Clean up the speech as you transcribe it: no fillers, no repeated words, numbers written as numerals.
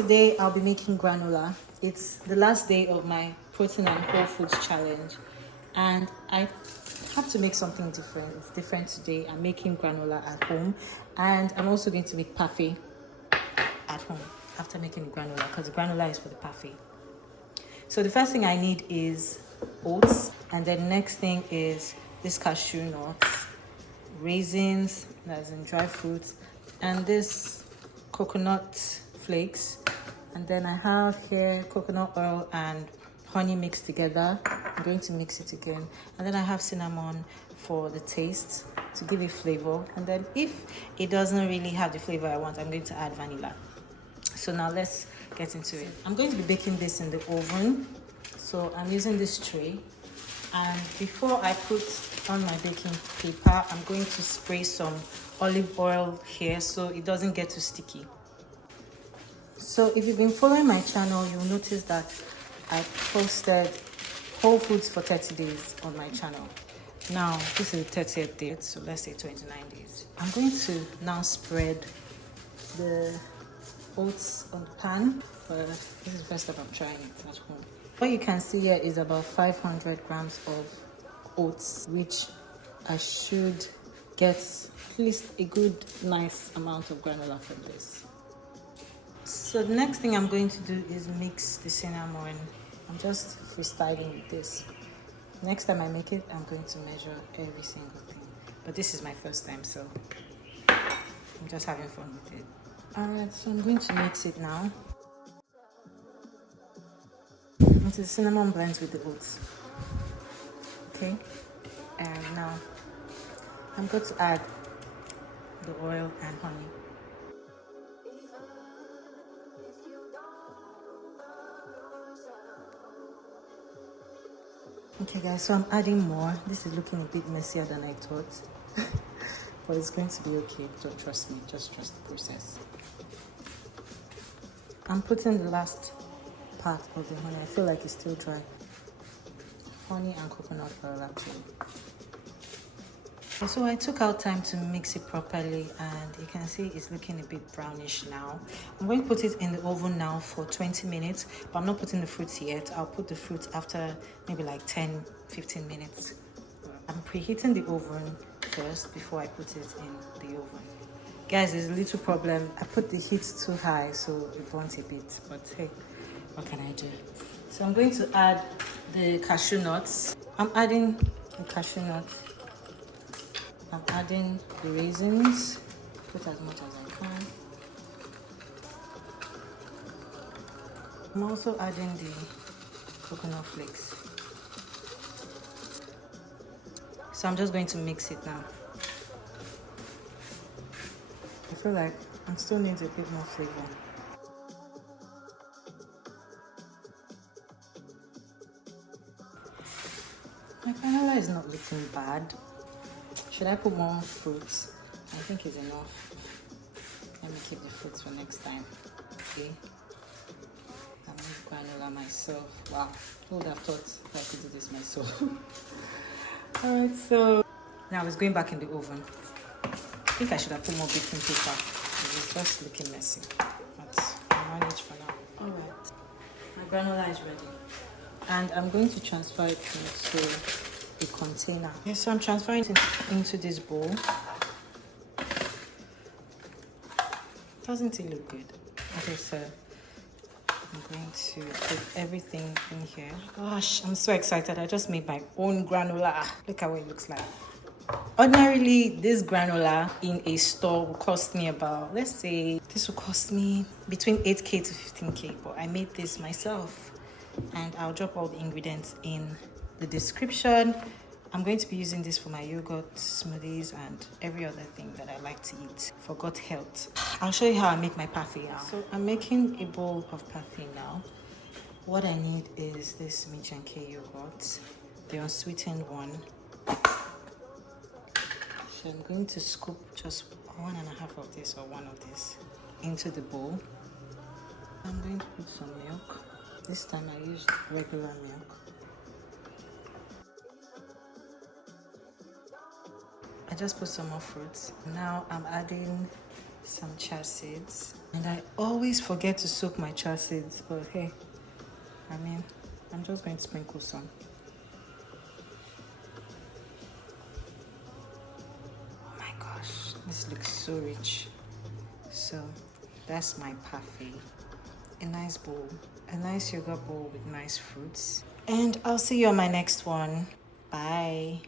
Today I'll be making granola. It's the last day of my protein and whole foods challenge, and I have to make something different. It's different today. I'm making granola at home, and I'm also going to make parfait at home after making the granola, because the granola is for the parfait. So the first thing I need is oats, and then next thing is this cashew nuts, raisins, that's in dry fruits, and this coconut flakes. And then I have here coconut oil and honey mixed together. I'm going to mix it again. And then I have cinnamon for the taste to give it flavor. And then if it doesn't really have the flavor I want, I'm going to add vanilla. So now let's get into it. I'm going to be baking this in the oven. So I'm using this tray. And before I put on my baking paper, I'm going to spray some olive oil here so it doesn't get too sticky. So if you've been following my channel, you'll notice that I posted whole foods for 30 days on my channel. Now, this is the 30th day, so let's say 29 days. I'm going to now spread the oats on the pan. This is the first time I'm trying it at home. What you can see here is about 500 grams of oats, which I should get at least a good, nice amount of granola from this. So the next thing I'm going to do is mix the cinnamon. I'm just freestyling with this. Next time I make it, I'm going to measure every single thing. But this is my first time, so I'm just having fun with it. Alright, so I'm going to mix it now. Until the cinnamon blends with the oats. Okay? And now I'm going to add the oil and honey. Okay guys, so I'm adding more. This is looking a bit messier than I thought. But it's going to be okay. Don't trust me, just trust the process. I'm putting the last part of the honey. I feel like it's still dry. Honey and coconut oil actually. So I took out time to mix it properly, and you can see it's looking a bit brownish now. I'm going to put it in the oven now for 20 minutes, but I'm not putting the fruits yet. I'll put the fruits after maybe like 10-15 minutes. I'm preheating the oven first before I put it in the oven. Guys, there's a little problem. I put the heat too high, so it burns a bit, but hey, what can I do? So I'm going to add the cashew nuts. I'm adding the cashew nuts. I'm adding the raisins, put as much as I can. I'm also adding the coconut flakes. So I'm just going to mix it now. I feel like I still need a bit more flavor. My granola is not looking bad. Should I put more fruits? I think it's enough. Let me keep the fruits for next time. Okay. I made granola myself. Wow, who would have thought I could do this myself? Alright, so now it's going back in the oven. I think I should have put more baking paper. It's just looking messy. But I'll manage for now. Alright. My granola is ready. And I'm going to transfer it into the container. Okay, so I'm transferring it into this bowl. Doesn't it look good? Okay, so I'm going to put everything in here. Gosh, I'm so excited. I just made my own granola. Look at what it looks like. Ordinarily, this granola in a store will cost me about, let's say, this will cost me between 8K to 15K, but I made this myself. And I'll drop all the ingredients in the description. I'm going to be using this for my yogurt, smoothies, and every other thing that I like to eat for gut health. I'll show you how I make my parfait now. So I'm making a bowl of parfait now. What I need is this K yogurt, the unsweetened one. So I'm going to scoop just 1.5 of this or 1 of this into the bowl. I'm going to put some milk. This time I used regular milk. I just put some more fruits. Now I'm adding some chia seeds. And I always forget to soak my chia seeds, but hey, I mean, I'm just going to sprinkle some. Oh my gosh, this looks so rich. So that's my parfait. A nice bowl, a nice yogurt bowl with nice fruits. And I'll see you on my next one. Bye.